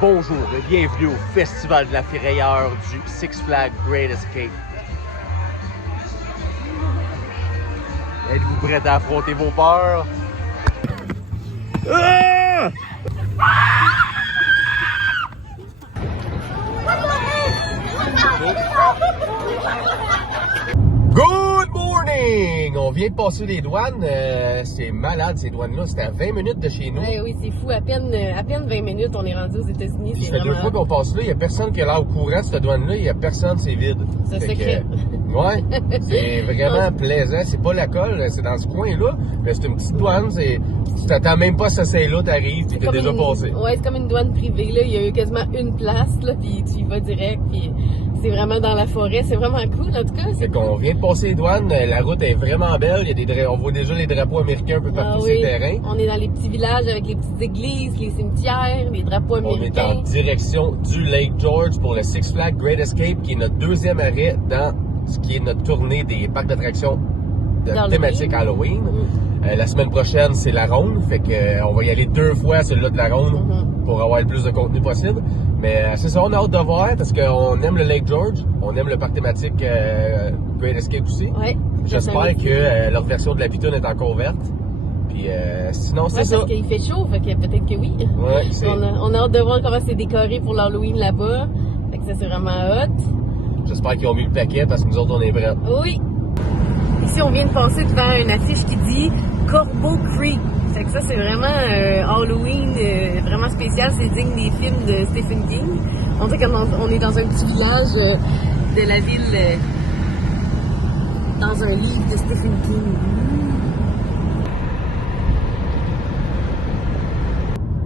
Bonjour et bienvenue au Festival de la Frayeur du Six Flags Great Escape. Êtes-vous prêts à affronter vos peurs? Ah! Good morning! On vient de passer les douanes. C'est malade ces douanes-là. C'était à 20 minutes de chez nous. Ouais, oui, c'est fou. À peine 20 minutes, on est rendu aux États-Unis. Ça fait 2 fois qu'on passe là. Il n'y a personne qui est là au courant de cette douane-là. Il n'y a personne, c'est vide. C'est secret. Ouais, c'est vraiment plaisant. C'est pas la colle, c'est dans ce coin-là. Mais c'est une petite douane. Tu t'attends même pas à ça, c'est là, t'arrives, puis t'es déjà passé. Ouais, c'est comme une douane privée. Là. Il y a eu quasiment une place, là, puis tu y vas direct. Puis c'est vraiment dans la forêt. C'est vraiment cool, en tout cas. C'est qu'on vient de passer les douanes. La route est vraiment belle. Il y a on voit déjà les drapeaux américains un peu partout sur le terrain. On est dans les petits villages avec les petites églises, les cimetières, les drapeaux américains. On est en direction du Lake George pour le Six Flags Great Escape, qui est notre deuxième arrêt dans ce qui est notre tournée des parcs d'attractions de thématique Halloween. La semaine prochaine, c'est la ronde, fait que on va y aller 2 fois celui-là de la ronde pour avoir le plus de contenu possible. Mais c'est ça, on a hâte de voir parce qu'on aime le Lake George, on aime le parc thématique Great Escape aussi. Ouais, j'espère que leur version de la pitoune est encore verte. Puis sinon, c'est ça. Parce qu'il fait chaud, fait que peut-être que oui. Ouais, on a hâte de voir comment c'est décoré pour l'Halloween là-bas. Fait que ça, c'est vraiment hot. J'espère qu'ils ont mis le paquet parce que nous autres, on est prêts. Oui. Ici, on vient de passer devant une affiche qui dit Corbeau Creek. Fait que ça, c'est vraiment Halloween, vraiment spécial. C'est digne des films de Stephen King. On dirait qu'on est dans un petit village de la ville, dans un livre de Stephen King.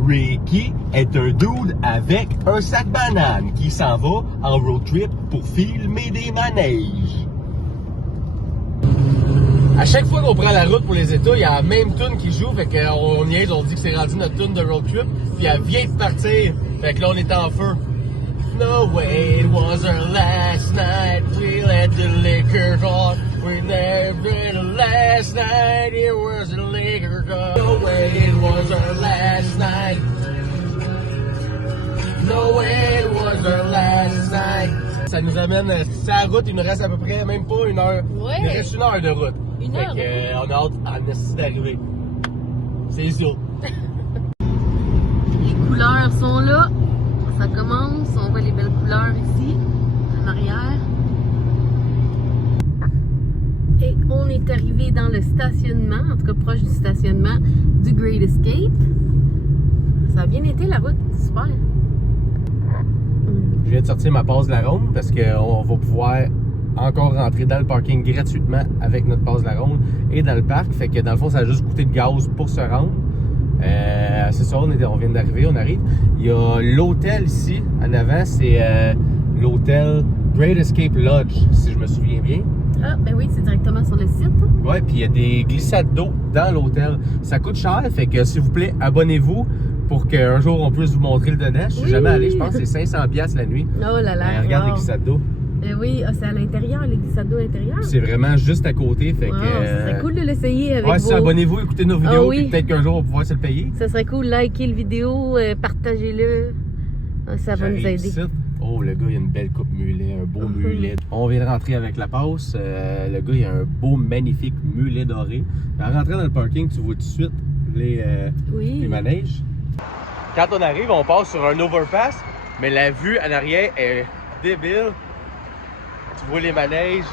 Ricky est un dude avec un sac banane qui s'en va en road trip pour filmer des manèges. À chaque fois qu'on prend la route pour les États, il y a la même tune qui joue, fait qu'on niaise, on dit que c'est rendu notre tune de road trip, puis elle vient de partir, fait que là on est en feu. No way, it was our last night, we let the liquor go. We never the last night, it was the liquor go. No way, it was our last night. No way, it was our last night. Ça nous amène sur la route, il nous reste à peu près même pas 1 heure. Ouais. Il nous reste 1 heure de route. 1 heure. On a hâte à essayer d'arriver. C'est sûr. Les couleurs sont là. Ça commence. On voit les belles couleurs ici, en arrière. Et on est arrivé dans le stationnement, en tout cas proche du stationnement du Great Escape. Ça a bien été la route, super. Je viens de sortir ma passe de la ronde parce qu'on va pouvoir encore rentrer dans le parking gratuitement avec notre passe de la ronde et dans le parc. Fait que dans le fond, ça a juste coûté de gaz pour se rendre. C'est ça, on vient d'arriver, on arrive. Il y a l'hôtel ici, en avant, c'est l'hôtel Great Escape Lodge, si je me souviens bien. Ah, ben oui, c'est directement sur le site. Ouais, puis il y a des glissades d'eau dans l'hôtel. Ça coûte cher, fait que s'il vous plaît, abonnez-vous pour qu'un jour on puisse vous montrer le dedans. Je suis jamais allé, je pense que c'est 500$ la nuit. Oh là là. Regarde les glissades d'eau. Oui, c'est à l'intérieur, les glissades d'eau à l'intérieur. C'est vraiment juste à côté, fait que... Ça serait cool de l'essayer avec vous. Abonnez-vous, écoutez nos vidéos, puis peut-être qu'un jour on va pouvoir se le payer. Ça serait cool, likez le vidéo, partagez-le. Ça va nous aider. Ici. Oh, le gars, il a une belle coupe mulet, un beau mulet. On vient de rentrer avec la passe. Le gars, il a un beau, magnifique mulet doré. En rentrant dans le parking, tu vois tout de suite les manèges. Quand on arrive, on passe sur un overpass, mais la vue en arrière est débile. Tu vois les manèges.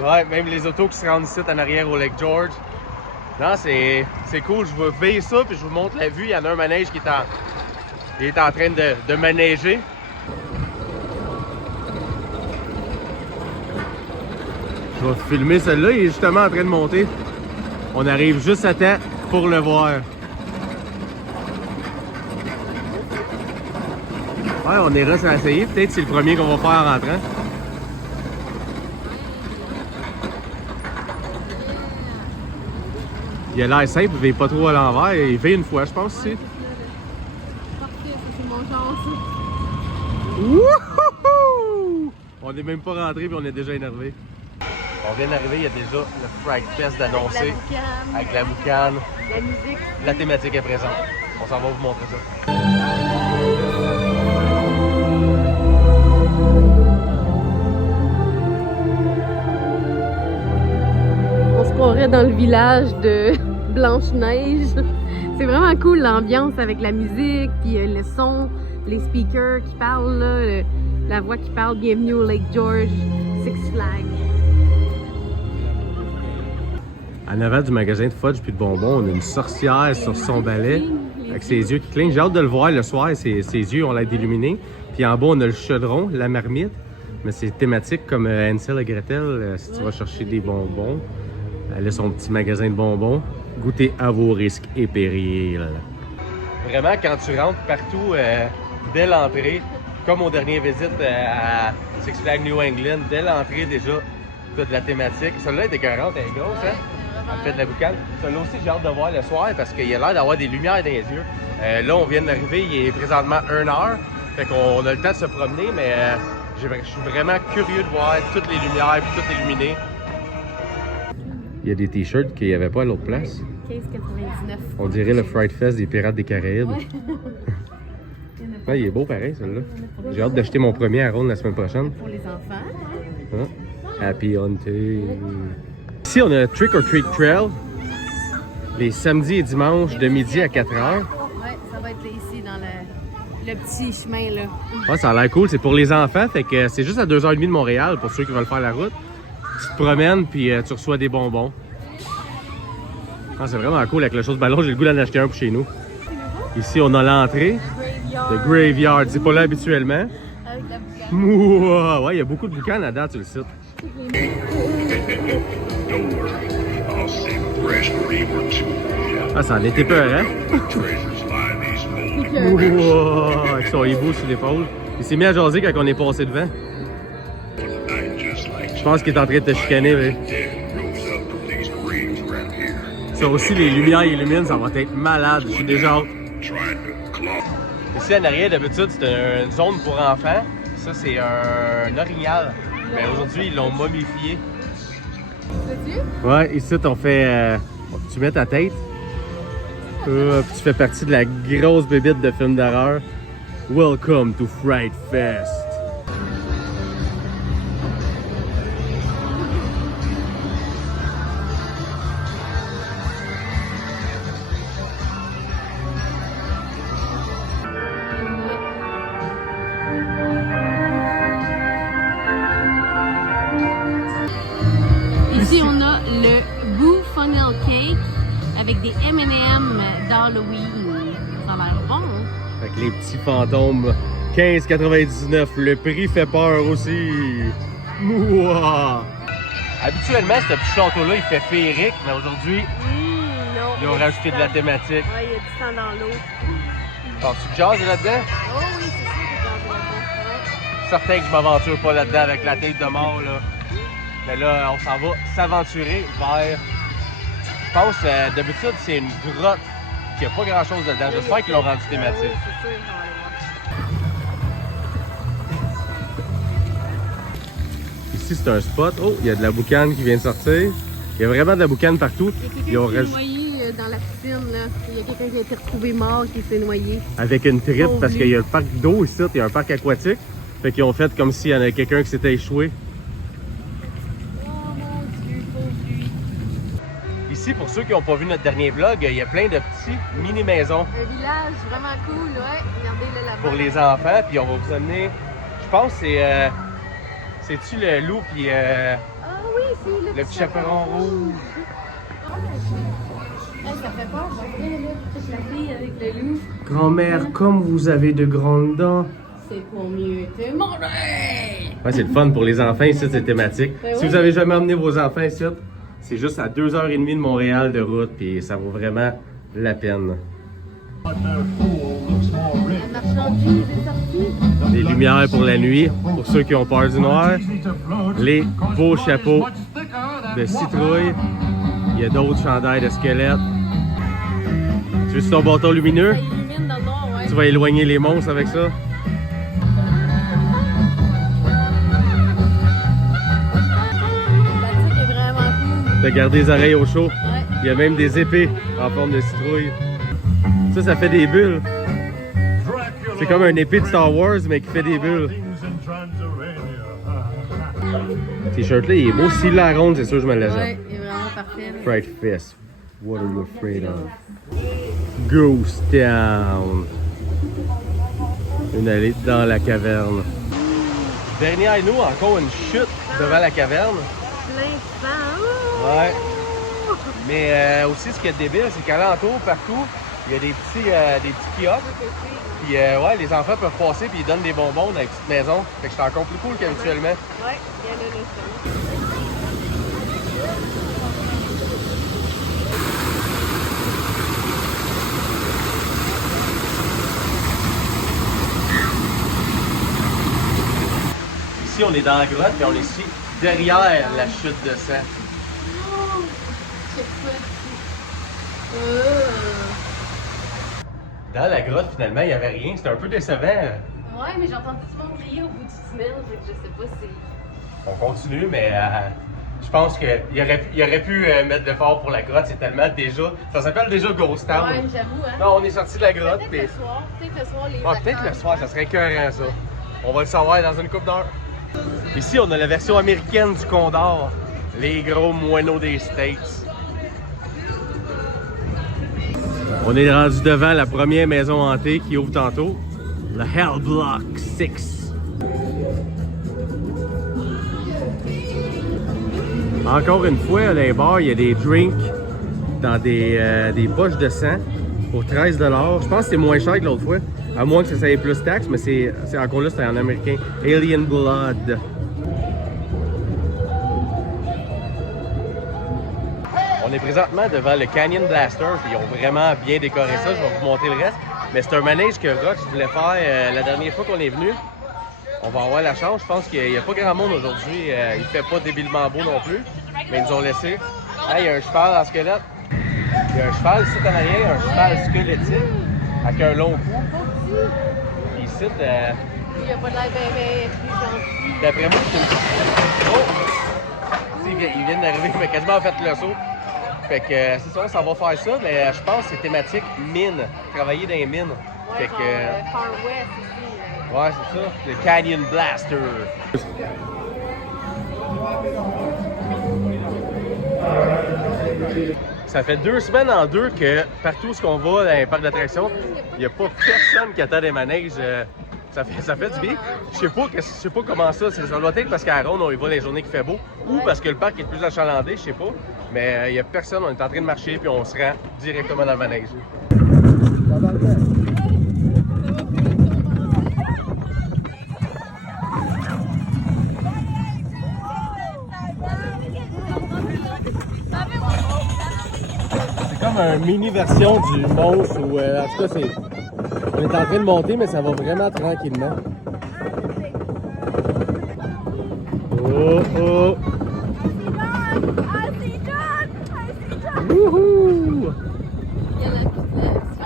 Ouais, même les autos qui se rendent ici en arrière au Lake George. Non, c'est cool. Je vais veiller ça, puis je vous montre la vue. Il y en a un manège qui est en train de manèger. Je vais filmer celle-là. Il est justement en train de monter. On arrive juste à temps pour le voir. Ouais, on ira s'essayer. Peut-être que c'est le premier qu'on va faire en rentrant. Il a l'air simple, il ne va pas trop à l'envers. Il fait une fois, je pense, ici. Parfait, ça c'est mon chance. Wouhou! On n'est même pas rentré, puis on est déjà énervé. On vient d'arriver, il y a déjà le Fright Fest d'annoncer. Avec la boucane. La musique. La thématique est présente. On s'en va vous montrer ça. dirait dans le village de Blanche-Neige. C'est vraiment cool l'ambiance avec la musique, puis le son, les speakers qui parlent, là, la voix qui parle. Bienvenue au Lake George, Six Flags. En avant du magasin de fudge puis de bonbons, on a une sorcière sur son balai avec ses yeux qui clignent. J'ai hâte de le voir le soir, ses yeux ont l'air d'illuminer. Puis en bas, on a le chaudron, la marmite. Mais c'est thématique comme Hansel et Gretel, si tu vas chercher des bonbons. Elle a son petit magasin de bonbons. Goûtez à vos risques et périls. Vraiment, quand tu rentres partout dès l'entrée, comme aux dernières visites à Six Flags New England, dès l'entrée déjà, tu as de la thématique. Celle-là est écœurante, elle est grosse, hein? Elle fait de la boucane. Celle-là aussi, j'ai hâte de voir le soir parce qu'il a l'air d'avoir des lumières dans les yeux. Là, on vient d'arriver, il est présentement 1h. Fait qu'on a le temps de se promener, mais je suis vraiment curieux de voir toutes les lumières et tout illuminé. Il y a des t-shirts qu'il n'y avait pas à l'autre place. 15,99. On dirait le Fright Fest des Pirates des Caraïbes. Ouais. Ouais, il est beau pareil, celui-là. J'ai hâte d'acheter mon premier à Ronde la semaine prochaine. Pour les enfants. Hein? Happy Hunting. Ici, on a Trick or Treat Trail. Les samedis et dimanches de midi à 4h. Ouais, ça va être ici dans le petit chemin là. Ouais, ça a l'air cool. C'est pour les enfants. Fait que c'est juste à 2h30 de Montréal pour ceux qui veulent faire la route. Tu te promènes puis tu reçois des bonbons. Ah, c'est vraiment cool avec le chose ballon. J'ai le goût d'en acheter un pour chez nous. Ici, on a l'entrée. Le Graveyard. C'est pas là habituellement. Avec la boucane. Mouah! Ouais, il y a beaucoup de boucans là-dedans, tu le sais. Ah, ça en était peur, hein? Wow, avec son hibou sur l'épaule. Il s'est mis à jaser quand on est passé devant. Je pense qu'il est en train de te chicaner, mais... Ça aussi, les lumières illuminent, ça va être malade. Je suis déjà hâte. Ici, en arrière, d'habitude, c'est une zone pour enfants. Ça, c'est un orignal. Mais aujourd'hui, ils l'ont momifié. Ouais, ici, on fait... tu mets ta tête. Puis tu fais partie de la grosse bébite de film d'horreur. Welcome to Fright Fest. Ici, on a le Boo Funnel Cake avec des M&M d'Halloween. Ça a l'air bon. Avec les petits fantômes. 15,99. Le prix fait peur aussi. Mouah! Habituellement, ce petit château-là, il fait féerique, mais aujourd'hui, Non. ils ont rajouté de la thématique. Ouais, il y a du sang dans l'eau. Penses-tu que jazz là-dedans? Oh oui, c'est sûr que j'en ai là-dedans. Certain que je m'aventure pas là-dedans avec la tête de mort, là. Mais là, on s'en va s'aventurer vers... Je pense, d'habitude, c'est une grotte qui a pas grand-chose dedans. J'espère qu'ils l'ont rendu thématique. Oui, c'est sûr, on va aller voir. Ici, c'est un spot. Oh, il y a de la boucane qui vient de sortir. Il y a vraiment de la boucane partout. Il y a quelqu'un qui s'est noyé dans la piscine, là. Il y a quelqu'un qui a été retrouvé mort, qui s'est noyé. Avec une tripe, Pauvre parce lui. qu'il y a le parc d'eau ici, il y a un parc aquatique. Fait qu'ils ont fait comme s'il y en avait quelqu'un qui s'était échoué. Oh mon Dieu, pauvre lui. Ici, pour ceux qui n'ont pas vu notre dernier vlog, il y a plein de petits mini-maisons Un village vraiment cool, ouais. Regardez-le là-bas. pour les enfants. Puis on va vous amener, je pense que c'est... C'est-tu le loup puis Ah oui, c'est le petit chaperon rouge? Hey, ça fait peur, ça fait là, toute la fille avec le loup. Grand-mère, comme vous avez de grandes dents. C'est pour mieux te manger. Ouais, c'est le fun pour les enfants ici, c'est thématique. Ben Si oui. vous avez jamais emmené vos enfants ici, c'est juste à 2h30 de Montréal de route, puis ça vaut vraiment la peine. La marchandise est sortie. Les lumières pour la nuit, pour ceux qui ont peur du noir. Les beaux chapeaux de citrouille. Il y a d'autres chandails de squelettes. Tu veux ton bâton lumineux? Ça illumine dans le noir, ouais. Tu vas éloigner les monstres avec ça. La tique est vraiment cool. De garder les oreilles au chaud. Ouais. Il y a même des épées en forme de citrouille. Ça fait des bulles. C'est comme un épée de Star Wars, mais qui fait des bulles. Ce t-shirt-là, il est beau. S'il la ronde, c'est sûr que je me l'achète. Ouais, il est vraiment parfait. Fright Fest. What are you afraid of? Ghost Town. Une allée dans la caverne. Derrière nous, encore une chute devant la caverne. Plein de sang. Ouais. Mais aussi, ce qui est débile, c'est qu'alentour, partout, il y a des petits kiosques. Puis ouais, les enfants peuvent passer puis ils donnent des bonbons dans les petites maisons. Fait que c'est encore plus cool qu'habituellement. Ouais, il y en a là. Ici, on est dans la grotte et on est ici derrière la chute de sang. Oh, c'est quoi? Dans la grotte, finalement, il n'y avait rien. C'était un peu décevant. Ouais, mais j'entends tout le monde crier au bout du tunnel, fait que je sais pas si... On continue, mais je pense qu'il aurait pu mettre de l'effort pour la grotte. C'est tellement déjà... Ça s'appelle déjà Ghost Town. Ouais, j'avoue, hein. Non, on est sorti de la grotte. Peut-être le soir, les peut-être le soir, ça serait écœurant, ça. On va le savoir dans une couple d'heures. Ici, on a la version américaine du Condor. Les gros moineaux des States. On est rendu devant la première maison hantée qui ouvre tantôt. Le Hell Block 6. Encore une fois, à les bars, il y a des drinks dans des poches de sang pour 13 $. Je pense que c'est moins cher que l'autre fois. À moins que ça ait plus de taxes, mais c'est encore là, c'est en américain. Alien Blood. On est présentement devant le Canyon Blaster, puis ils ont vraiment bien décoré ça. Je vais vous montrer le reste. Mais c'est un manège que Rox voulait faire la dernière fois qu'on est venu. On va avoir la chance. Je pense qu'il n'y a pas grand monde aujourd'hui. Il fait pas débilement beau non plus. Mais ils nous ont laissé. Ah, il y a un cheval en squelette. Il y a un cheval ici en arrière, un cheval squelettique avec un long cou. Puis ici, Il n'y a pas de l'air bien plus gentil. d'après moi, c'est une... Oh! Ils viennent d'arriver, mais quasiment fait le saut. Fait que c'est ça, ça va faire ça, mais je pense que c'est thématique mine, travailler dans les mines. Ouais, Fait genre, que... Far West ici. Ouais, c'est ça, le Canyon Blaster. Ça fait 2 semaines en deux que partout où on va dans les parcs d'attractions, il n'y a pas personne qui attend des manèges. Ça fait du bien. Je sais pas comment ça. Ça doit être parce qu'à Ronde, on y va les journées qu'il fait beau ou parce que le parc est plus achalandé, je sais pas. Mais il n'y a personne, on est en train de marcher puis on se rend directement dans le manège. C'est comme une mini version du monstre ou en tout cas on est en train de monter mais ça va vraiment tranquillement. Oh oh! Wouhou! Il y a la piste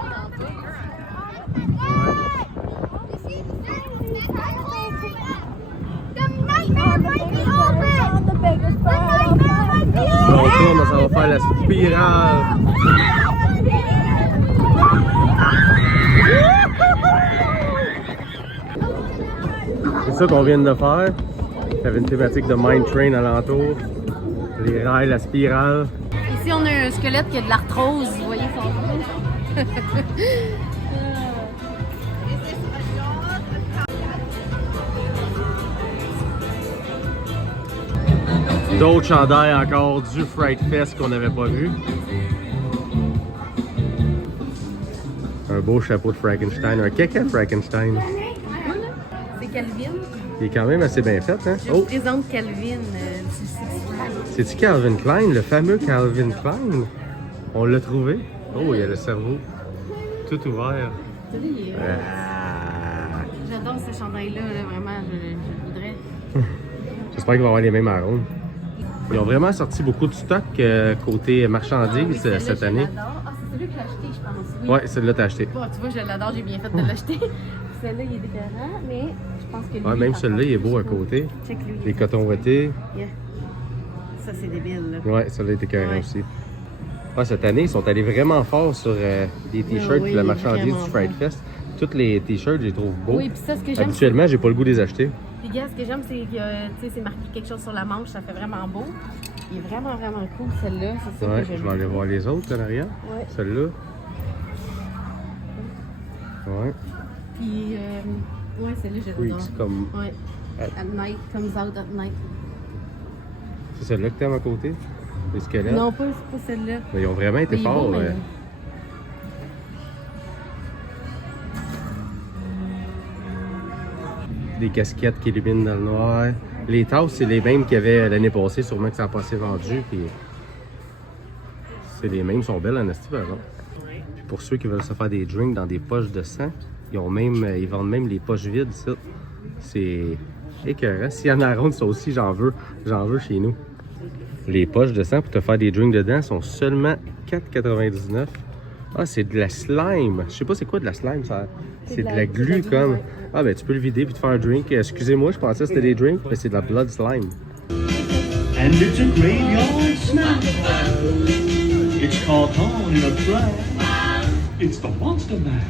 On tourne, ça va faire la spirale. C'est ça qu'on vient de faire. Il y avait une thématique de Mine Train alentour. Les rails, la spirale. Ici, on a un squelette qui a de l'arthrose. Vous voyez son trou? D'autres chandails encore du Fright Fest qu'on n'avait pas vu. Un beau chapeau de Frankenstein, un caca Frankenstein. C'est Calvin. Il est quand même assez bien fait, hein? Je vous présente Calvin du Six Flags. C'est-tu Calvin Klein, le fameux Calvin Klein? On l'a trouvé. Oh, il y a le cerveau tout ouvert. J'adore ce chandail-là, vraiment, je voudrais. J'espère qu'il va avoir les mêmes arômes. Ils ont vraiment sorti beaucoup de stock côté marchandises cette année. Ah, c'est celui que j'ai acheté, je pense. Oui. Ouais, celui-là t'as acheté. Bon, tu vois, je l'adore, j'ai bien fait de l'acheter. Celui-là, il est différent, mais je pense que lui... Ouais, même celui-là, il est beau à côté. Check lui. Les cotons ouatés. Yeah. Ça, c'est débile, là. Ouais, celui-là était carré Ouais. aussi. Ouais, cette année, ils sont allés vraiment fort sur les t-shirts oui, et la marchandise vraiment du Fright fort. Fest. tous les t-shirts, je les trouve beaux. Oui, puis ça, ce que j'aime. Habituellement, j'ai pas le goût de les acheter. Puis, gars, ce que j'aime, c'est que c'est marqué quelque chose sur la manche, ça fait vraiment beau. Il est vraiment, vraiment cool, celle-là. C'est ça Ouais, que j'aime. je vais aller voir les autres en arrière. Ouais. Celle-là. Ouais. Puis, ouais, celle-là, j'adore. Freaks, comme. Ouais. At night, comes out at night. C'est celle-là que t'aimes à côté? Les squelettes? Non, pas celle-là. Mais ils ont vraiment été Mais il est forts. beau, mais- Des casquettes qui illuminent dans le noir. Les tasses, c'est les mêmes qu'il y avait l'année passée, sûrement que ça a passé vendu. Puis c'est les mêmes, sont belles en esti, par exemple. Puis pour ceux qui veulent se faire des drinks dans des poches de sang, ils vendent même les poches vides, ça. C'est écœurant. S'il y en a à ronde, ça aussi, j'en veux chez nous. Les poches de sang pour te faire des drinks dedans sont seulement 4,99. Ah, c'est de la slime. Je sais pas c'est quoi de la slime, ça. C'est de la glu comme. Ouais. Ah, ben tu peux le vider puis te faire un drink. Excusez-moi, je pensais que c'était des drinks, mais c'est de la blood slime. And it's a graveyard snack. It's caught on in a trap. It's the Monster Man.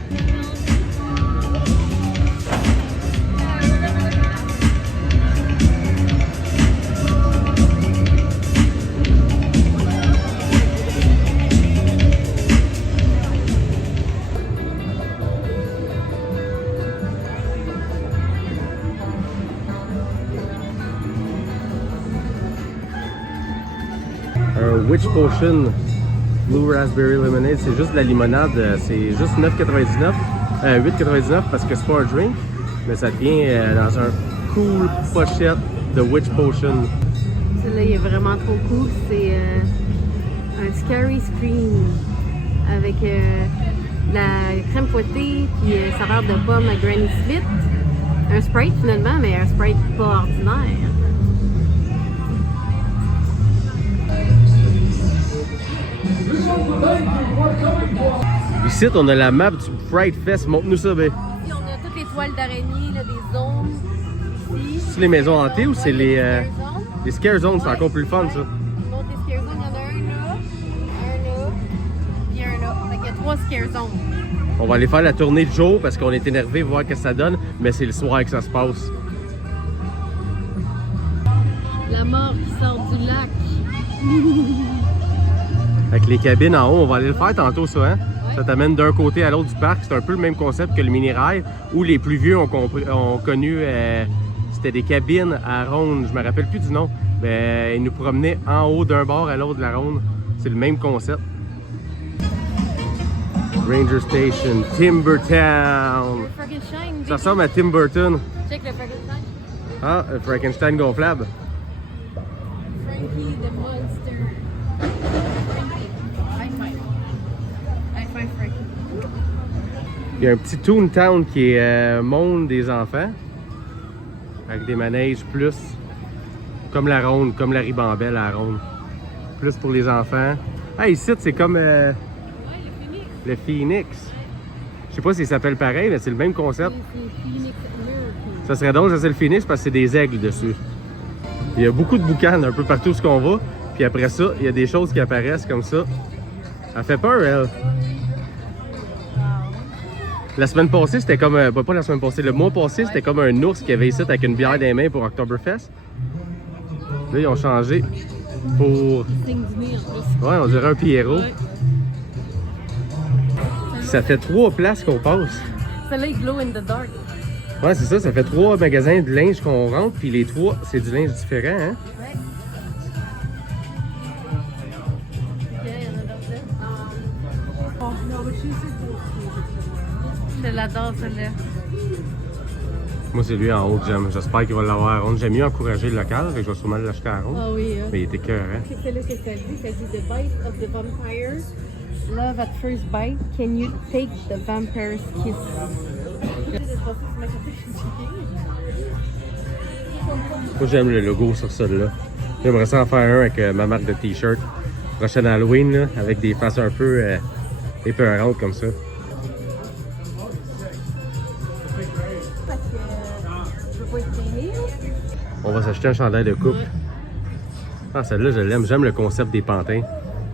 Witch Potion Blue Raspberry Lemonade, c'est juste de la limonade, c'est juste 9,99, 8,99 parce que c'est pas un drink, mais ça vient dans un cool pochette de Witch Potion. Celui-là, il est vraiment trop cool. C'est un Scary Scream avec la crème fouettée puis saveur de pomme à Granny Smith. Un Sprite finalement, mais un Sprite pas ordinaire. Ici, on a la map du Fright Fest. Montre-nous ça, ben. Ici, on a toutes les toiles d'araignée, là, des zones. Ici. C'est les maisons hantées ou c'est les scare zones. les scare zones? C'est Ouais. encore plus le fun, ça. Donc, les scare zones, il y en a un là, puis un là. Fait qu'il y a 3 scare zones. On va aller faire la tournée de jour parce qu'on est énervé voir ce que ça donne, mais c'est le soir que ça se passe. La mort qui sort du lac. Avec les cabines en haut, on va aller le faire tantôt, ça, hein? Ça t'amène d'un côté à l'autre du parc. C'est un peu le même concept que le mini-rail, où les plus vieux ont connu, c'était des cabines à ronde. Je me rappelle plus du nom. Mais ils nous promenaient en haut d'un bord à l'autre de la ronde. C'est le même concept. Ranger Station, Timbertown. Frankenstein. Ça ressemble à Tim Burton. Check le Frankenstein. Ah, un Frankenstein gonflable. Frankie the Monster. Frankie. High five. High five, Frankie. Il y a un petit Toontown qui est monde des enfants. Avec des manèges plus comme la ronde, comme la ribambelle à la ronde. Plus pour les enfants. Ah, ici, c'est comme Ouais, le Phoenix. le Phoenix. Je sais pas s'il s'appelle pareil, mais c'est le même concept. C'est Phoenix Miracle. Ça serait drôle, ça c'est le Phoenix parce que c'est des aigles dessus. Il y a beaucoup de boucanes un peu partout où on va. Puis après ça, il y a des choses qui apparaissent comme ça. Elle fait peur, elle. La semaine passée, c'était comme... pas la semaine passée, le mois passé, c'était comme un ours qui avait ici avec une bière dans les mains pour Oktoberfest. Là, ils ont changé pour... Signe du nez en plus. Ouais, on dirait un Pierrot. Ouais. Ça fait 3 places qu'on passe. Celle-là, il glow in the dark. Ouais, c'est ça, ça fait 3 magasins de linge qu'on rentre, puis les 3, c'est du linge différent, hein? Ouais. Ok, il y en a d'autres là. Oh, non, je l'adore, celle-là. Moi, c'est lui en haut que j'aime. J'espère qu'il va l'avoir à ronde. J'aime mieux encourager le local, fait que je vais sûrement l'acheter à ronde. Ah oui, hein. Mais il était cœur, hein? C'est celle-là que ça dit. Ça dit The bite of the vampire. Love at first bite. Can you take the vampire's kiss? Moi, j'aime le logo sur celle-là. J'aimerais ça en faire un avec ma marque de t-shirt. Prochaine Halloween, là, avec des faces un peu épeurantes comme ça. On va s'acheter un chandail de couple. Ah, celle-là, je l'aime. J'aime le concept des pantins.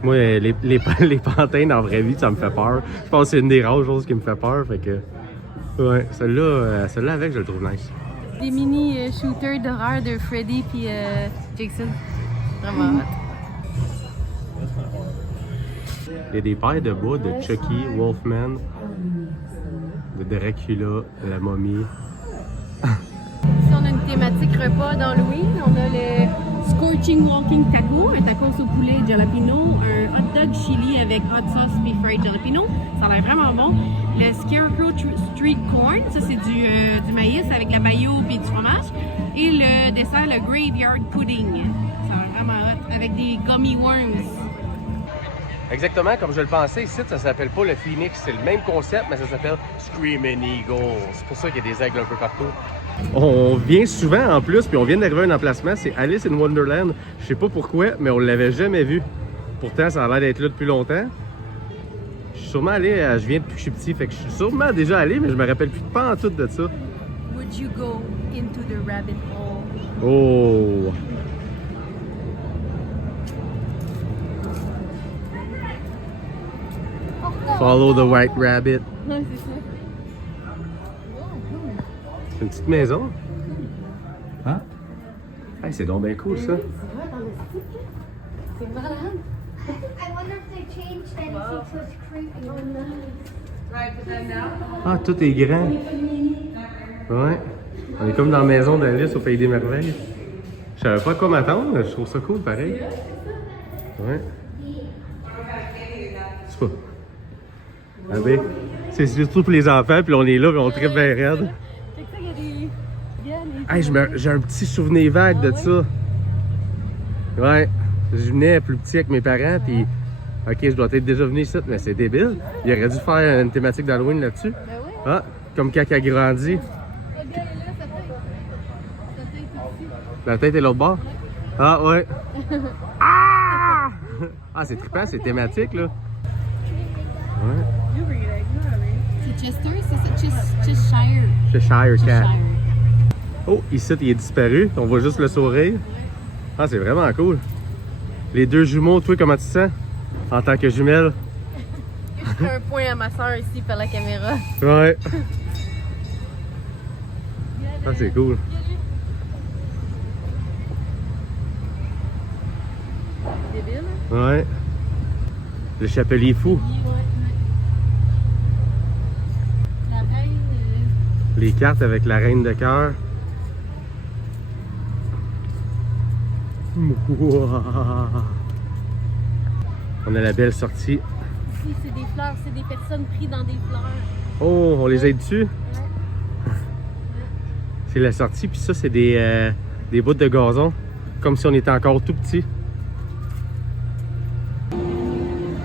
Moi, les pantins dans la vraie vie, ça me fait peur. Je pense que c'est une des rares choses qui me fait peur. Fait que Ouais, celle-là avec, je le trouve nice. Des mini shooters d'horreur de Freddy puis Jason. Vraiment hot. Il y a des paires de bas de Chucky, Wolfman, de Dracula, la momie. Ici, on a une thématique repas d'Halloween. On a le Scorching Walking Taco, un tacos au poulet jalapeno, un hot dog chili avec hot sauce beef fried jalapeno. Ça a l'air vraiment bon. Le Scarecrow Street Corn, ça c'est du maïs avec la mayo et du fromage. Et le dessert, le Graveyard Pudding. Ça a l'air vraiment hot, avec des gummy worms. Exactement comme je le pensais, ici ça s'appelle pas le Phoenix, c'est le même concept, mais ça s'appelle Screaming Eagle. C'est pour ça qu'il y a des aigles un peu partout. On vient souvent en plus, puis on vient d'arriver à un emplacement, c'est Alice in Wonderland. Je sais pas pourquoi, mais on l'avait jamais vu. Pourtant, ça a l'air d'être là depuis longtemps. Je suis sûrement allé, je viens depuis que je suis petit, fait que je suis sûrement déjà allé, mais je me rappelle plus pas en tout de ça. Would you go into the rabbit hole? Oh! Follow the white rabbit. Non, c'est ça. C'est une petite maison. Hein? Hey, c'est donc bien cool ça. C'est malade. I wonder if they changed anything so it's creepy. Ah, tout est grand. Ouais. On est comme dans la maison d'Alice au Pays des Merveilles. Je savais pas à quoi m'attendre, je trouve ça cool pareil. Ouais. C'est pas. Ah ben, c'est surtout pour les enfants, puis on est là, puis on tripe bien raide. C'est que ça, il y a des viennes et Hey, j'ai un petit souvenir vague de ça. Ouais. Je venais plus petit avec mes parents, puis ok, je dois être déjà venu ici, mais c'est débile. Il aurait dû faire une thématique d'Halloween là-dessus. Ben oui. Ah, comme quand il a grandi. Le gars est là, sa tête. Sa tête ici. La tête est l'autre bord? Ah, ouais. Ah! Ah, c'est trippant, c'est thématique, là. Ouais. C'est Chester, c'est ça? Cheshire. Cheshire Cat. Oh, ici, il est disparu. On voit juste le sourire. Ah, c'est vraiment cool. Les deux jumeaux, toi, comment tu te sens? En tant que jumelle? Je ferai un point à ma soeur ici par la caméra. Ouais. Ah, c'est cool. Débile. Ouais. Le chapelier fou. La reine. Les cartes avec la reine de cœur. On a la belle sortie. Ici, c'est des fleurs, c'est des personnes prises dans des fleurs. Oh, on les aide dessus? C'est la sortie, puis ça, c'est des bouts de gazon. Comme si on était encore tout petit.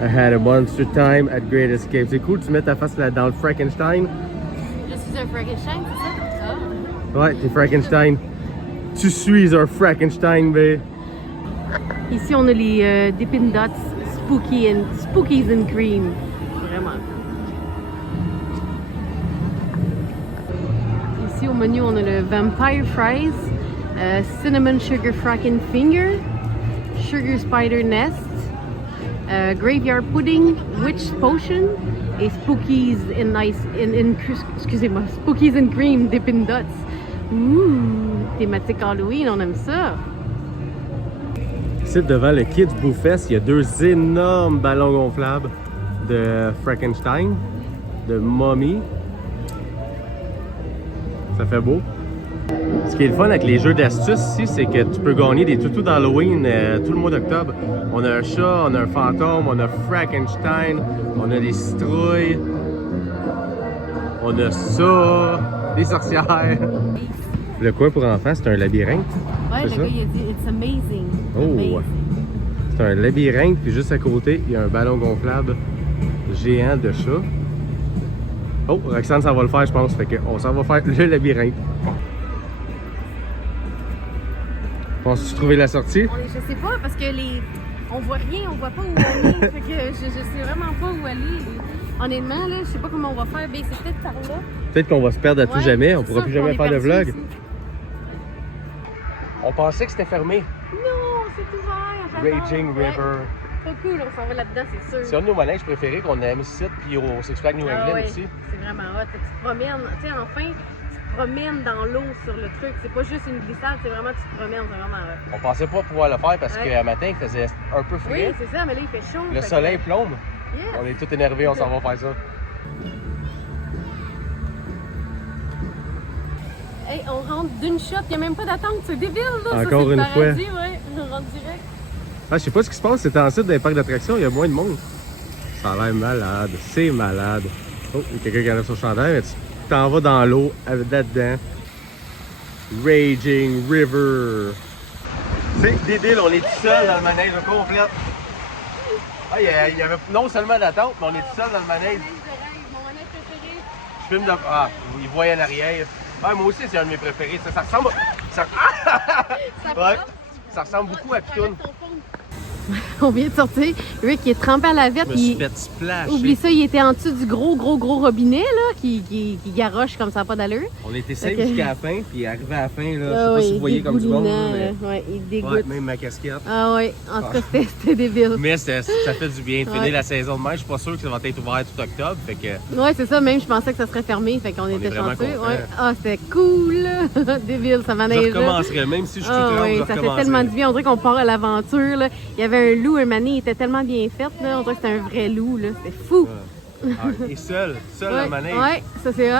I had a monster time at Great Escape. C'est cool, tu mets ta face là dans le Frankenstein. Je suis un Frankenstein, c'est ça? Ah. Ouais, t'es Frankenstein. Tu suis un Frankenstein, bé. Ici, on a les Dippin' Dots Spookies and Cream. Vraiment. Ici, au menu, on a le Vampire Fries, Cinnamon Sugar Fracken Finger, Sugar Spider Nest, Graveyard Pudding, Witch Potion et Spookies excusez-moi, Spookies and Cream Dippin' Dots. Ouh, thématique Halloween, on aime ça. Ici, devant le Kids Boo Fest, il y a deux énormes ballons gonflables de Frankenstein, de Mummy. Ça fait beau. Ce qui est le fun avec les jeux d'astuces ici, c'est que tu peux gagner des toutous d'Halloween tout le mois d'octobre. On a un chat, on a un fantôme, on a Frankenstein, on a des citrouilles, on a ça, des sorcières. Le coin pour enfants, c'est un labyrinthe. Ouais, le ça? gars, il a dit It's amazing. Oh! Amazing. C'est un labyrinthe, puis juste à côté, il y a un ballon gonflable géant de chat. Oh, Roxane, ça va le faire, je pense. Fait qu'on s'en va faire le labyrinthe. Penses-tu trouver la sortie? Je sais pas, parce que on voit rien, on voit pas où on est. Fait que je sais vraiment pas où aller. Honnêtement, là, je sais pas comment on va faire. Ben, c'est peut-être par là. Peut-être qu'on va se perdre à tout Ouais, jamais, on c'est pourra ça, plus jamais on est faire de perdu vlog. ici. On pensait que c'était fermé. Non, c'est ouvert. Raging River. trop cool, on s'en va là-dedans, c'est sûr. C'est un de nos manèges préférés qu'on aime ici, puis au Six Flags New England ouais, aussi. c'est vraiment hot. Tu te promènes, tu sais, enfin, tu te promènes dans l'eau sur le truc. C'est pas juste une glissade, c'est vraiment tu te promènes, c'est vraiment hot. On pensait pas pouvoir le faire parce qu'à matin, il faisait un peu frais. Oui, c'est ça, mais là, il fait chaud. Le soleil plombe. Yes. On est tous énervés, on s'en va faire ça. Hey, on rentre d'une shot, il n'y a même pas d'attente, c'est débile, là. Encore ça, une c'est fois. paradis, ouais. On rentre direct. Ah, je sais pas ce qui se passe, c'est ensuite dans les parcs d'attractions, il y a moins de monde. Ça a l'air malade, c'est malade. Oh, il y a quelqu'un qui enlève son chandail, mais tu t'en vas dans l'eau, là-dedans. Raging River. C'est débile, on est tout seul dans le manège complet. Ah, il y avait non seulement d'attente, mais on est tout seul dans le manège. Mon manège préféré. Je filme de... Ah, il voit en arrière. Ah, moi aussi, c'est un de mes préférés. Ça ressemble... Ça... Ouais. Ça ressemble beaucoup à Pitoun. On vient de sortir. Rick, il est trempé à la vette. Je me suis fait splasher. Oublie ça, il était en dessous du gros robinet là, qui garoche comme ça, pas d'allure. On était safe Ok. jusqu'à la fin, puis arrivé à la fin, là, je sais Ah pas si vous voyez comme du monde. Mais... Ouais, il dégoûte. Ouais, même ma casquette. Ah ouais, en tout cas, c'était débile. Mais ça fait du bien de finir Ouais. la saison de mai. Je suis pas sûr que ça va être ouvert tout octobre. Fait que Ouais, c'est ça, même je pensais que ça serait fermé, fait qu'on était vraiment chanceux. contents. Ouais. Ah, c'était cool! Débile, ça je manège là. recommencerais, même si je suis tout Ah là, oui, je ça fait recommencerais. tellement du bien. On dirait qu'on part à l'aventure. Là. Il y avait un loup, un mané, il était tellement bien fait. Là. On dirait que c'était un vrai loup. Là. C'était fou. Ah, et seul Ouais, le manège. ouais, ça c'est hot.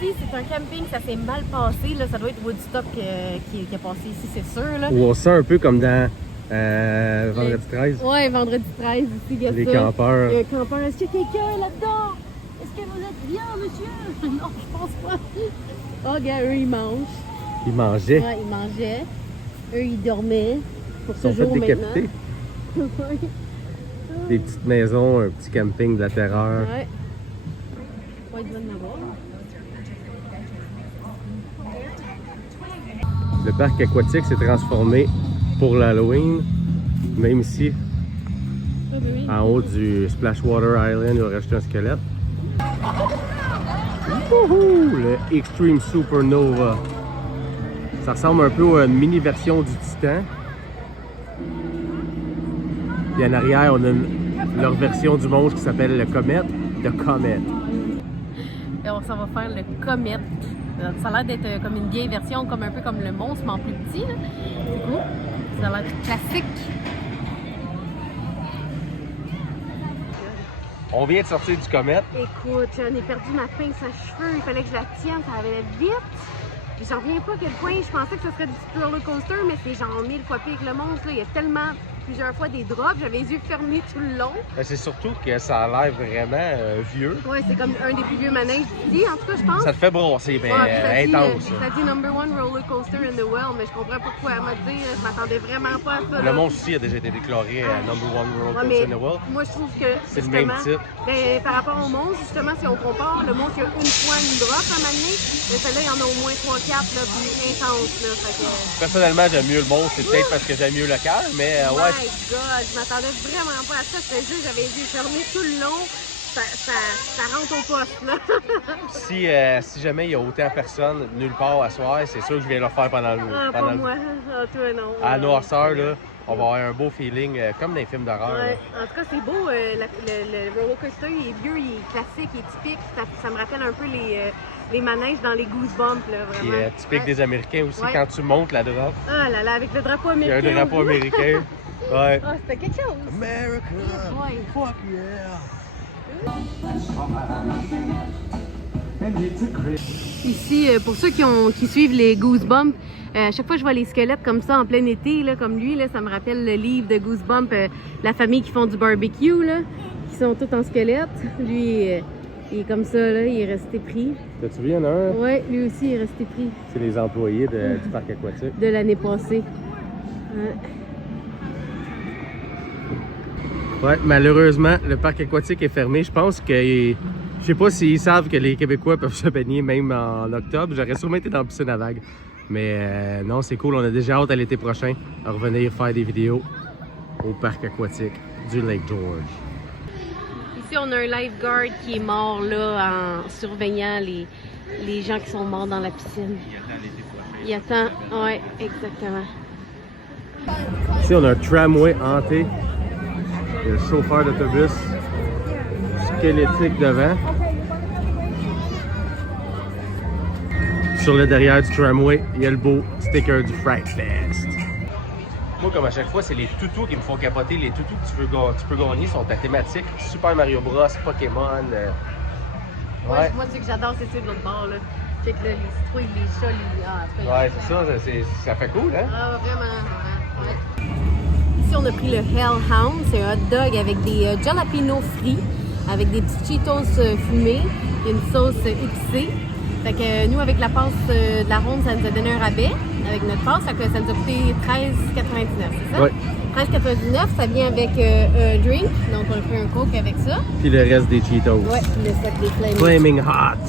Ici, c'est un camping, ça s'est mal passé. Là. Ça doit être Woodstock qui a passé ici, c'est sûr. Là. Ou on sent un peu comme dans Vendredi 13. Ouais, vendredi 13, ici, il y a Les ça. campeurs. Il y a un campeur. Est-ce qu'il y a quelqu'un là-dedans? Est-ce que vous êtes bien, monsieur? Non, je pense pas. Oh, gars, eux, ils mangent. Ils mangeaient. Ouais, ils mangeaient. Eux, ils dormaient. Pour Ils ce sont fait jour décapiter. maintenant. Ouais. Des petites maisons, un petit camping de la terreur. Ouais. Ouais, il doit en avoir. Le parc aquatique s'est transformé pour l'Halloween. Même ici, Ah, ben oui. en haut du Splashwater Island, ils ont rajouté un squelette. Wouhou! Le Extreme Supernova. Ça ressemble un peu à une mini-version du Titan. Puis en arrière, on a leur version du monstre qui s'appelle le Comet. Le Comet. Et on s'en va faire le Comet. Ça a l'air d'être comme une vieille version, comme un peu comme le monstre, mais en plus petit. Là. C'est cool. Ça a l'air classique. On vient de sortir du Comet. Écoute, j'en ai perdu ma pince à cheveux. Il fallait que je la tienne, ça allait vite. Puis j'en reviens pas à quel point je pensais que ce serait du petit roller coaster, mais c'est genre 1000 fois pire que le monstre. Là. Il y a tellement plusieurs fois des drops, j'avais les yeux fermés tout le long. Ben, c'est surtout que ça a l'air vraiment vieux. Ouais, c'est comme un des plus vieux manèges d'ici, en tout cas, je pense. Ça te fait brosser, mais Ouais, puis intense. ça dit number one roller coaster in the world, mais je comprends pourquoi elle m'a dit, je m'attendais vraiment pas à ça. Le là. monstre aussi a déjà été déclaré number one roller Ouais, coaster mais in the world. moi je trouve que C'est le même justement, titre. ben, par rapport au monstre, justement, si on compare, le monstre il y a une fois une drop à m'amener, mais celle-là il y en a au moins 3-4 là, puis intense là. Fait que... Personnellement, j'aime mieux le monstre, c'est peut-être parce que j'aime mieux le cœur, mais ouais. My God, je m'attendais vraiment pas à ça. C'était juste, j'avais les yeux fermés tout le long. Ça rentre au poste, là. Si jamais il y a autant de personnes nulle part à soir, c'est sûr que je viens le faire pendant le. Ah, pas moi. Ah, toi, non. À la noirceur, là, on va avoir un beau feeling, comme dans les films d'horreur. Ouais. là. En tout cas, c'est beau. Le roller coaster, il est vieux, il est classique, il est typique. Ça me rappelle un peu les manèges dans les Goosebumps, là, Puis vraiment. typique des Américains aussi, Ouais. quand tu montes la drop, Ah là là, avec le drapeau il y a américain. un drapeau américain. Ouais. Ah, c'était quelque chose. America! Ouais. Fuck yeah! Ici, pour ceux qui suivent les Goosebumps, à chaque fois que je vois les squelettes comme ça en plein été, là, comme lui, là, ça me rappelle le livre de Goosebumps, la famille qui font du barbecue, là, qui sont tous en squelette. Lui, il est comme ça, là, il est resté pris. T'as-tu vu, il y en a un? Ouais, lui aussi, il est resté pris C'est les employés du parc aquatique. de l'année passée. Ouais. Ouais, malheureusement, le parc aquatique est fermé. Je pense que. Je sais pas s'ils savent que les Québécois peuvent se baigner même en octobre. J'aurais sûrement été dans la piscine à vagues. Mais non, c'est cool. On a déjà hâte à l'été prochain à revenir faire des vidéos au parc aquatique du Lake George. Ici, on a un lifeguard qui est mort là en surveillant les gens qui sont morts dans la piscine. Il attend, ouais, exactement. Ici, on a un tramway hanté. Il y a le chauffeur d'autobus squelettique devant. Sur le derrière du tramway, il y a le beau sticker du Fright Fest. Moi, comme à chaque fois, c'est les toutous qui me font capoter. Les toutous que tu peux gagner sont ta thématique Super Mario Bros, Pokémon. Ouais. Moi, ce que j'adore, c'est ceux de l'autre bord, là. Fait que là, les citrouilles, les chats, ouais, c'est ça, ça fait cool, hein? Ah, vraiment, ouais. Ici, on a pris le Hellhound. C'est un hot dog avec des jalapenos frits, avec des petits Cheetos fumés, et une sauce épicée. Fait que nous, avec la passe de la ronde, ça nous a donné un rabais avec notre passe. Fait que ça nous a coûté 13,99, c'est ça? Oui. 13,99, ça vient avec un drink. Donc, on a pris un Coke avec ça. Puis le reste des Cheetos. Ouais, le set des Flaming Hot.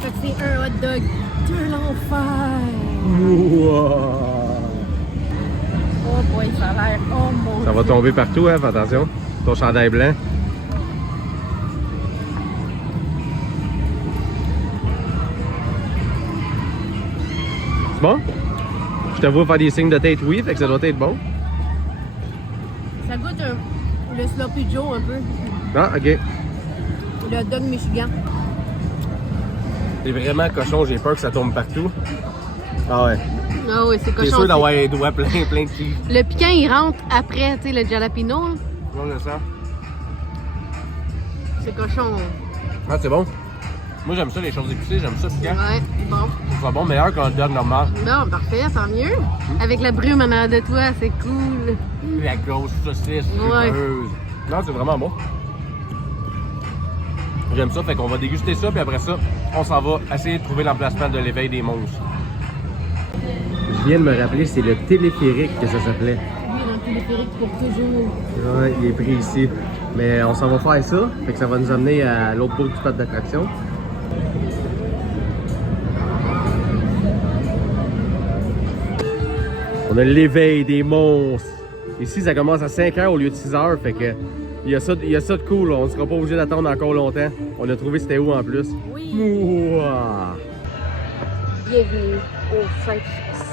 Fait que c'est un hot dog de l'enfer. Wow. Oh boy, ça a l'air. Oh mon Dieu. Ça va tomber partout, hein? Fais attention. Ton chandail blanc. C'est bon? Je te vois faire des signes de tête oui, fait que ça doit être bon. Ça goûte le Sloppy Joe un peu. Ah, ok. Le hot dog Michigan. C'est vraiment cochon, j'ai peur que ça tombe partout. Ah ouais. Ah oui, c'est cochon. T'es sûr d'avoir les doigts plein de cheese. Le piquant, il rentre après, tu sais, le jalapeno. Là. On le sent. C'est cochon. Ah, c'est bon. Moi, j'aime ça, les choses épicées, j'aime ça piquant. Ouais, bon. Ça bon, meilleur qu'un hot dog normal. Non, parfait, tant mieux. Avec la brume en arrière de toi, c'est cool. La grosse saucisse, Ouais. sucreuse. Non, c'est vraiment bon. J'aime ça, fait qu'on va déguster ça, puis après ça, on s'en va essayer de trouver l'emplacement de l'éveil des monstres. Je viens de me rappeler, c'est le téléphérique que ça s'appelait. Oui, dans le téléphérique pour toujours. Ouais, il est pris ici. Mais on s'en va faire ça, fait que ça va nous amener à l'autre bout du parc d'attraction. On a l'éveil des monstres. Ici, ça commence à 5h au lieu de 6h, fait que il y a ça de cool, on ne sera pas obligé d'attendre encore longtemps. On a trouvé c'était où en plus. Oui. Mouah. Bienvenue au Fright Fest.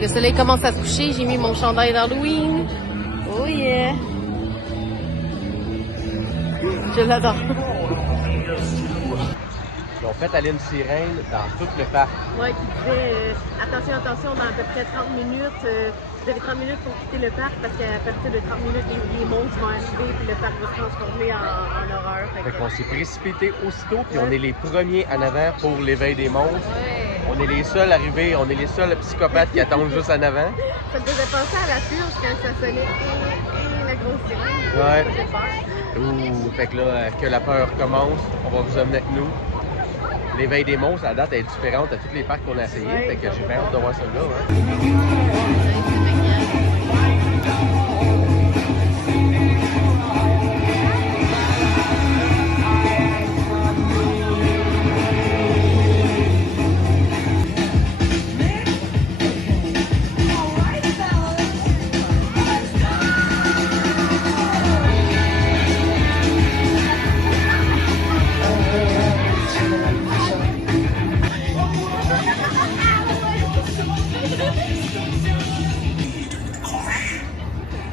Le soleil commence à se coucher, j'ai mis mon chandail d'Halloween. Oh yeah! Je l'adore. Ils ont fait aller une sirène dans tout le parc. Ouais, qui disait attention, attention, dans à peu près 30 minutes, vous avez 30 minutes pour quitter le parc parce qu'à partir de 30 minutes, les monstres vont arriver puis le parc va se transformer en horreur. Fait qu'on s'est précipité aussitôt puis on est les premiers en avant pour l'éveil des monstres. Ouais. On est les seuls arrivés, on est les seuls psychopathes qui attendent juste en avant. Ça me faisait penser à la purge quand ça sonnait la grosse sirène. Ouais. Ça fait peur. Ouh, fait que là, que la peur commence, on va vous emmener avec nous. L'éveil des monstres, la date est différente à tous les parcs qu'on a essayé, fait que j'ai bien hâte de voir ça là. Hein.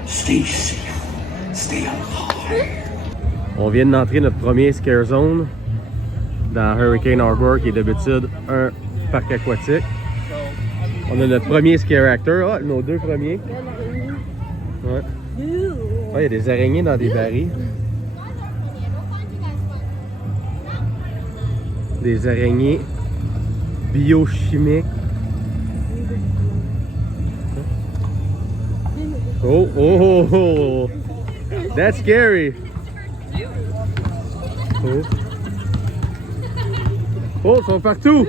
Stay safe. Stay alive. On vient d'entrer notre premier Scare Zone dans Hurricane Harbor, qui est d'habitude un parc aquatique. On a notre premier Scare Actor, ah, nos deux premiers. Ouais. Ah, il y a des araignées dans des barils. Des araignées biochimiques. Oh, oh, oh, oh. That's scary. Oh. Oh, ils sont partout.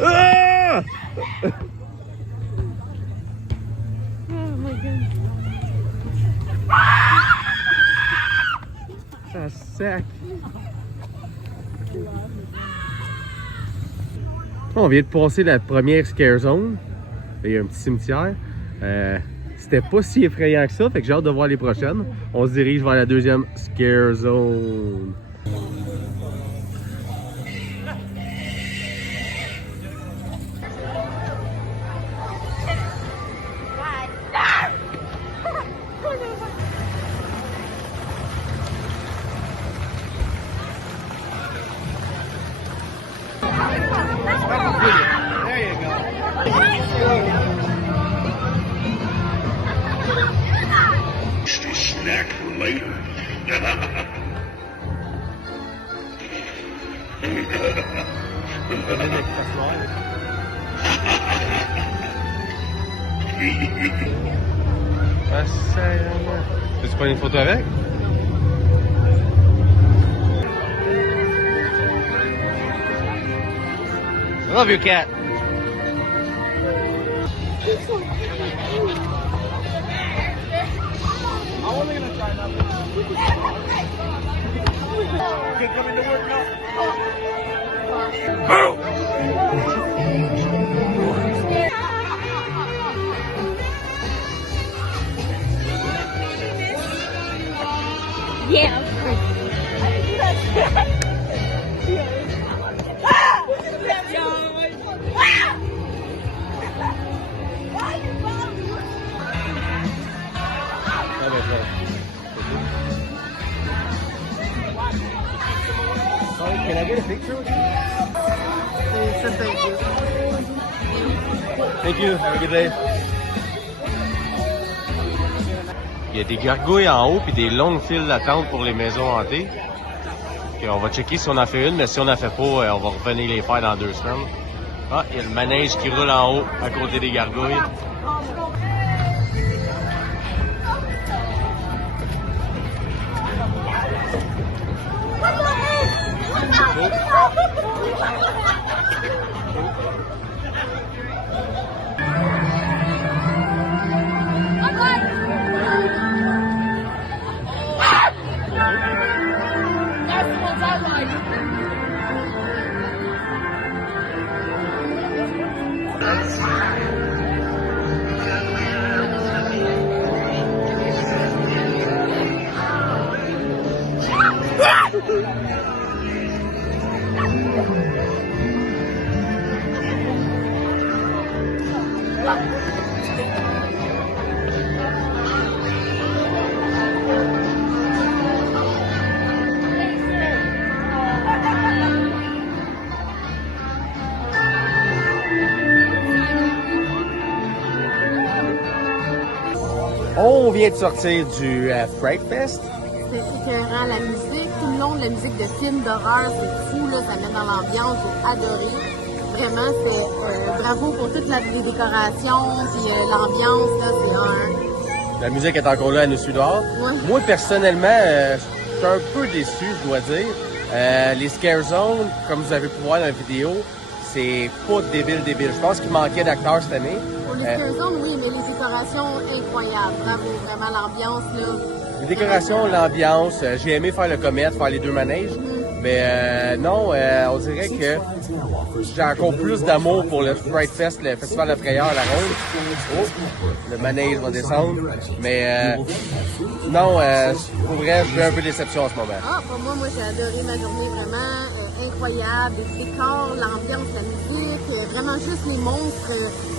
Ah! Oh my god. Ça sac. On vient de passer la première scare zone. Il y a un petit cimetière. C'était pas si effrayant que ça, fait que j'ai hâte de voir les prochaines. On se dirige vers la deuxième scare zone. Snack for later. Peux-tu prendre une photo avec? I love you, cat. Yeah. Can I get a picture with you? Thank you. Have a good day. Il y a des gargouilles en haut puis des longues files d'attente pour les maisons hantées. Okay, on va checker si on en fait une, mais si on n'en fait pas, on va revenir les faire dans 2 semaines. Ah, il y a le manège qui roule en haut à côté des gargouilles. On vient de sortir du Fright Fest. C'est écœurant, la musique, tout le long de la musique de films d'horreur, c'est fou, là, ça met dans l'ambiance, j'ai adoré. Vraiment, c'est bravo pour toutes les décorations, puis l'ambiance, là, c'est un... La musique est encore là, elle nous suit dehors. Ouais. Moi, personnellement, je suis un peu déçu, je dois dire. Les Scare Zones, comme vous avez pu voir dans la vidéo, c'est pas débile. Je pense qu'il manquait d'acteurs cette année. Pour les Scare Zones, oui, mais les décorations, incroyables. Bravo, vraiment, l'ambiance, là. Les décorations, l'ambiance, j'ai aimé faire le comète, faire les 2 manèges. Mais non, on dirait que j'ai encore plus d'amour pour le Fright Fest, le Festival de frayeur à la Ronde. Oh, le manège va descendre. Mais non, pour vrai, j'ai un peu de déception en ce moment. Ah, pour moi, j'ai adoré ma journée, vraiment incroyable. Les décors, l'ambiance, la musique, vraiment juste les monstres.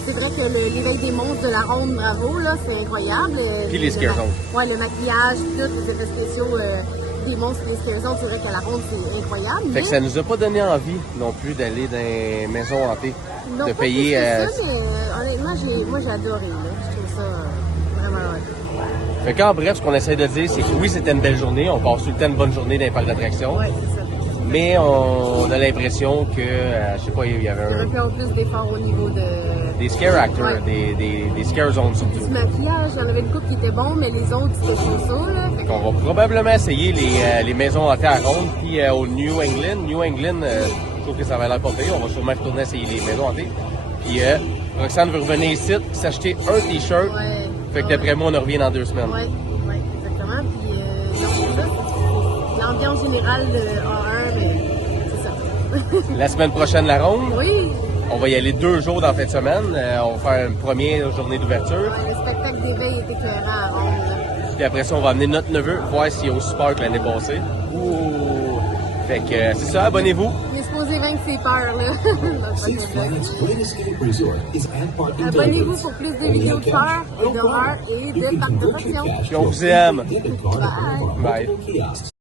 C'est vrai que l'éveil des monstres de la Ronde, bravo, là, c'est incroyable. Puis les Scare Zones. Ouais, le maquillage, tous les effets spéciaux des monstres et des Scare Zones, c'est vrai qu'à la Ronde, c'est incroyable. Fait que ça nous a pas donné envie non plus d'aller dans les maisons hantées, non, de pas payer. plus que ça, mais honnêtement, moi, j'ai adoré. Là. Je trouve ça vraiment hot. Fait qu'en bref, ce qu'on essaie de dire, c'est que oui, c'était une belle journée. On passe tout le temps une bonne journée dans les parcs d'attractions. Ouais, c'est ça. Mais on a l'impression que, je sais pas, il y avait Il y aurait pu avoir plus d'efforts au niveau des scare actors, ouais. des scare zones surtout. Du maquillage, il y en avait une couple qui était bon, mais les autres, c'était chaud ça, là. Fait qu'on va probablement essayer les maisons hantées à Ronde, puis au New England. New England, je trouve que ça va l'air pas pire. On va sûrement retourner essayer les maisons hantées. Puis Roxane veut revenir ici, s'acheter un t-shirt. Ouais. Fait que d'après moi, on en revient dans 2 semaines. Ouais, exactement. Puis, donc, c'est ça. L'ambiance générale de A1, mais c'est ça. La semaine prochaine, la Ronde. Oui. On va y aller 2 jours dans la fin de semaine. On va faire une première journée d'ouverture. Le spectacle d'éveil est éclairant à Ronde. Puis après ça, on va amener notre neveu, voir s'il est aussi peur que l'année passée. Ouh! Fait que c'est ça, abonnez-vous. Il est supposé vaincre ses peurs, là. Abonnez-vous pour plus de vidéos de peur, d'horreur et de parcs d'attraction. Puis on vous aime. Bye! Bye.